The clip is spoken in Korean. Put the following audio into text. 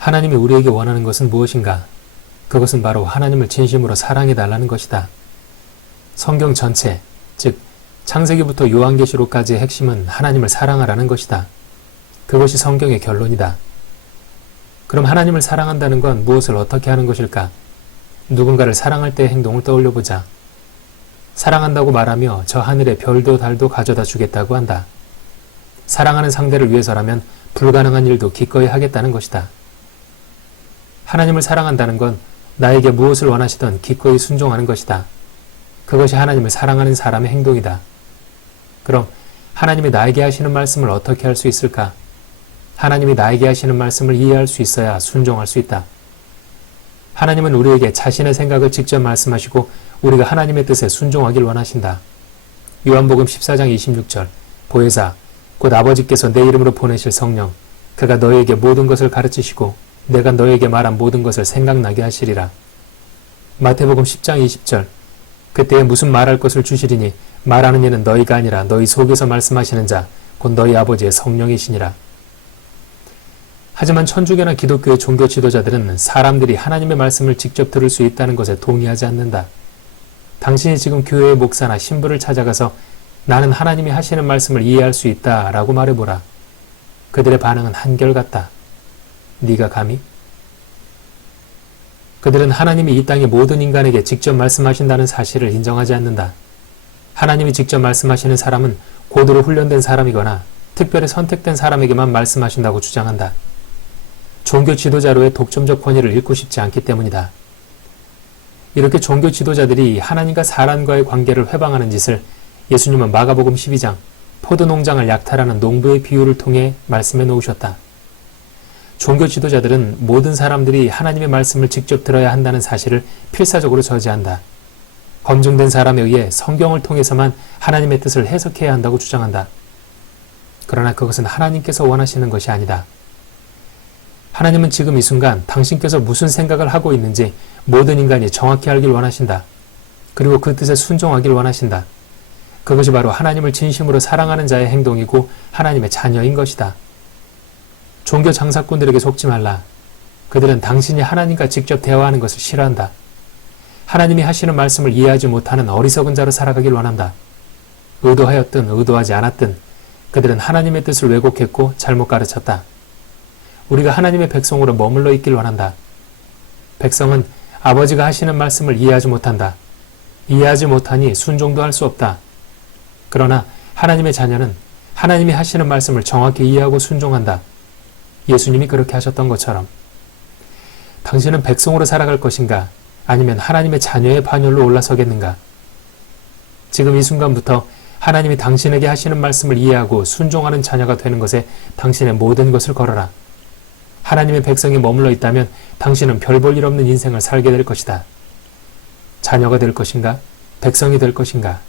하나님이 우리에게 원하는 것은 무엇인가? 그것은 바로 하나님을 진심으로 사랑해달라는 것이다. 성경 전체, 즉 창세기부터 요한계시록까지의 핵심은 하나님을 사랑하라는 것이다. 그것이 성경의 결론이다. 그럼 하나님을 사랑한다는 건 무엇을 어떻게 하는 것일까? 누군가를 사랑할 때의 행동을 떠올려보자. 사랑한다고 말하며 저 하늘의 별도 달도 가져다 주겠다고 한다. 사랑하는 상대를 위해서라면 불가능한 일도 기꺼이 하겠다는 것이다. 하나님을 사랑한다는 건 나에게 무엇을 원하시던 기꺼이 순종하는 것이다. 그것이 하나님을 사랑하는 사람의 행동이다. 그럼 하나님이 나에게 하시는 말씀을 어떻게 할 수 있을까? 하나님이 나에게 하시는 말씀을 이해할 수 있어야 순종할 수 있다. 하나님은 우리에게 자신의 생각을 직접 말씀하시고 우리가 하나님의 뜻에 순종하길 원하신다. 요한복음 14장 26절 보혜사 곧 아버지께서 내 이름으로 보내실 성령 그가 너희에게 모든 것을 가르치시고 내가 너희에게 말한 모든 것을 생각나게 하시리라. 마태복음 10장 20절 그때에 무슨 말할 것을 주시리니 말하는 이는 너희가 아니라 너희 속에서 말씀하시는 자 곧 너희 아버지의 성령이시니라. 하지만 천주교나 기독교의 종교 지도자들은 사람들이 하나님의 말씀을 직접 들을 수 있다는 것에 동의하지 않는다. 당신이 지금 교회의 목사나 신부를 찾아가서 나는 하나님이 하시는 말씀을 이해할 수 있다 라고 말해보라. 그들의 반응은 한결같다. 네가 감히? 그들은 하나님이 이 땅의 모든 인간에게 직접 말씀하신다는 사실을 인정하지 않는다. 하나님이 직접 말씀하시는 사람은 고도로 훈련된 사람이거나 특별히 선택된 사람에게만 말씀하신다고 주장한다. 종교 지도자로의 독점적 권위를 잃고 싶지 않기 때문이다. 이렇게 종교 지도자들이 하나님과 사람과의 관계를 회방하는 짓을 예수님은 마가복음 12장 포도농장을 약탈하는 농부의 비유를 통해 말씀해 놓으셨다. 종교 지도자들은 모든 사람들이 하나님의 말씀을 직접 들어야 한다는 사실을 필사적으로 저지한다. 검증된 사람에 의해 성경을 통해서만 하나님의 뜻을 해석해야 한다고 주장한다. 그러나 그것은 하나님께서 원하시는 것이 아니다. 하나님은 지금 이 순간 당신께서 무슨 생각을 하고 있는지 모든 인간이 정확히 알길 원하신다. 그리고 그 뜻에 순종하길 원하신다. 그것이 바로 하나님을 진심으로 사랑하는 자의 행동이고 하나님의 자녀인 것이다. 종교 장사꾼들에게 속지 말라. 그들은 당신이 하나님과 직접 대화하는 것을 싫어한다. 하나님이 하시는 말씀을 이해하지 못하는 어리석은 자로 살아가길 원한다. 의도하였든 의도하지 않았든 그들은 하나님의 뜻을 왜곡했고 잘못 가르쳤다. 우리가 하나님의 백성으로 머물러 있길 원한다. 백성은 아버지가 하시는 말씀을 이해하지 못한다. 이해하지 못하니 순종도 할 수 없다. 그러나 하나님의 자녀는 하나님이 하시는 말씀을 정확히 이해하고 순종한다. 예수님이 그렇게 하셨던 것처럼. 당신은 백성으로 살아갈 것인가? 아니면 하나님의 자녀의 반열로 올라서겠는가? 지금 이 순간부터 하나님이 당신에게 하시는 말씀을 이해하고 순종하는 자녀가 되는 것에 당신의 모든 것을 걸어라. 하나님의 백성이 머물러 있다면 당신은 별 볼 일 없는 인생을 살게 될 것이다. 자녀가 될 것인가? 백성이 될 것인가?